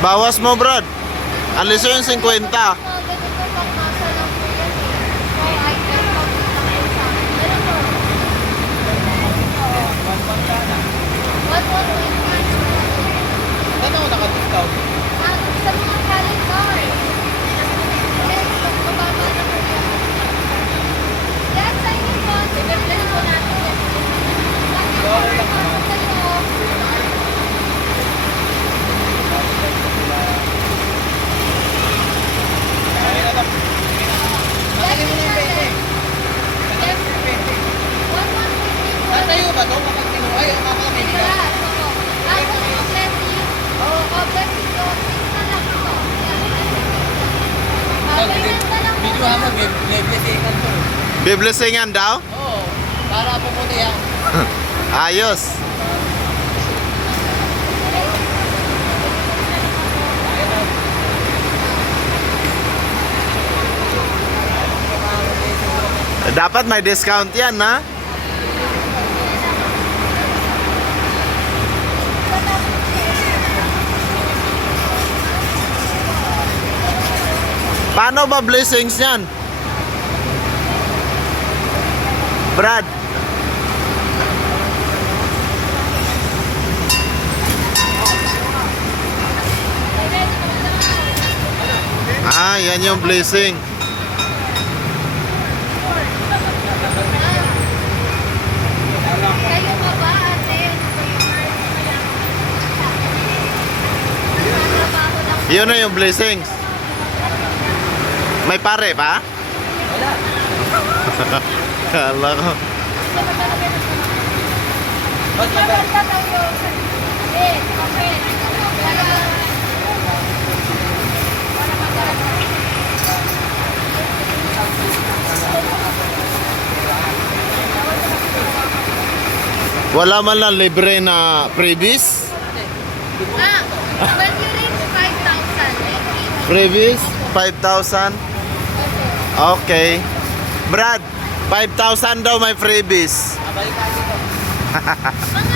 Bawas mo, Brad. Alis yung 50. Biblesingan daw? Oo, para puputi yan. Ayos. Dapat may discount yan, ha? Paano ba blessings yan? Brad. Yan yung blessing. Kayo pa ba, ate? Yun na yung blessings. May pare pa? Wala. Kala ko. Wala man lang libre na freebies? Mercury 5,000. Freebies? 5,000? Okay. Brad, 5,000 daw may freebies. Balik tayo dito. Mga